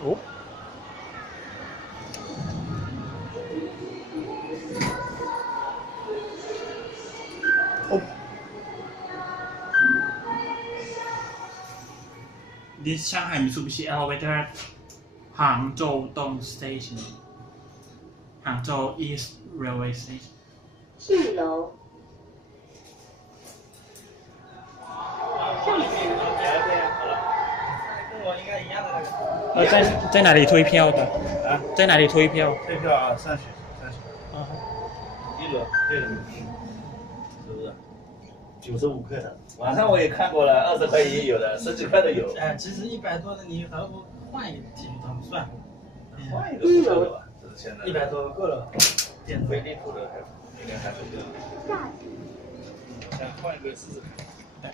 哦。哦。This Shanghai Mitsubishi elevator at Hangzhou Dong Station, Hangzhou East Railway Station. 4楼。上次。跟我应该一样的那个。在哪里退票的？啊，在哪里退票？退票啊，上去。啊。1楼对的，是不是？95克的，网上我也看过了，20块也有的，10几块的有。哎，其实100多的你还不换一个体育堂算？换一个不够的吧？这是现在。100多够了。电飞利浦的应该还是够。下再换一个试试看。